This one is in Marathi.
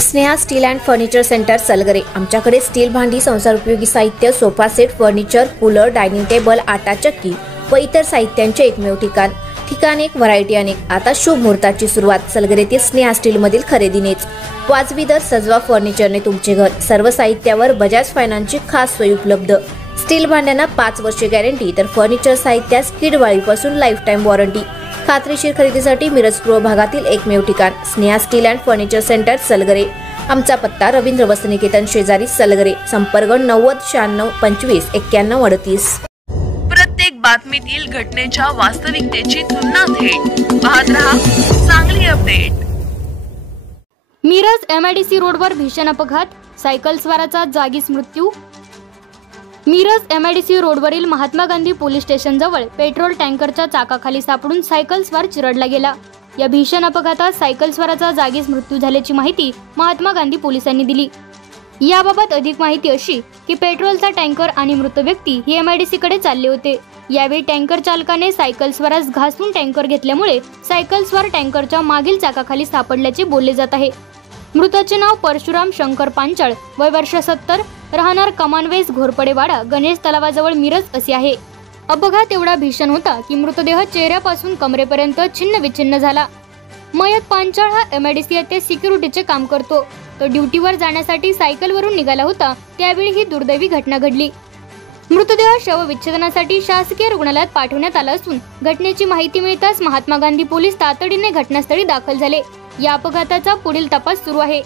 Sneha steel and furniture centre Salgare. आमच्याकडे स्टील भांडी, संसार उपयोगी साहित्य, sofa set, furniture, cooler, dining table, आटा चक्की व इतर साहित्यांचे एकमेव ठिकाण एक, व्हरायटी अनेक। आता शुभ मुहूर्ताची सुरुवात सलगरेतील स्नेहा स्टील मधील खरेदीनेच। वाजवी दर, सजवा फर्निचरने तुमचे घर। सर्व साहित्यावर बजाज फायनान्सची खास सोय उपलब्ध। स्टील भांड्यांना 5 वर्षे गॅरंटी, तर फर्निचर साहित्यास किडवाळीपासून लाईफ टाइम वॉरंटी। खात्रीशीर खरेदीसाठी मिरज पूर्व भागातील एकमेव ठिकाण Sneha steel and furniture centre Salgare. आमचा पत्ता रवींद्र वस्त्रनिकेतन शेजारी सलगरे। संपर्क 90 96 25 91 38। प्रत्येक बातमीतील घटनेच्या वास्तविकतेची तुलना थेट पाहत रहा चांगली अपडेट। मिरज MIDC रोडवर भीषण अपघात, सायकल स्वाराचा जागीच मृत्यू। मिरज MIDC रोडवरील महात्मा गांधी पोलीस स्टेशन जवळ पेट्रोल टँकरच्या चाकाखाली सापडून सायकल स्वार चिरडला गेला। या भीषण अपघातात सायकल स्वाराचा जागीच मृत्यू झाल्याची माहिती महात्मा गांधी पोलिसांनी दिली। याबाबत अधिक माहिती अशी की पेट्रोलचा टँकर आणि मृत व्यक्ती हे MIDC कडे चालले होते। यावेळी टँकर चालकाने सायकल स्वारास घासून टँकर घेतल्यामुळे सायकल स्वार टँकरच्या मागील चाकाखाली सापडल्याचे बोलले जात आहे। मृताचे नाव परशुराम शंकर पांचाळ, वय वर्ष 70, राहणार कमानवेस, घोरपडेवाडा, गणेश तलावाजवळ, मिरज असे आहे। अपघात एवढा भीषण होता की मृतदेह चेहऱ्यापासून कमरेपर्यंत छिन्न विछिन्न झाला। मयत पांचाळ हा MIDC येथे सिक्युरिटीचे काम करतो। तो ड्युटीवर जाण्यासाठी सायकलवरून निघाला होता, त्यावेळी ही दुर्दैवी घटना घडली। मृतदेह शवविच्छेदनासाठी शासकीय रुग्णालयात पाठवण्यात आला असून घटनेची माहिती मिळताच महात्मा गांधी पोलीस तातडीने घटनास्थळी दाखल झाले। या अपघाताचा पुढील तपास सुरू आहे।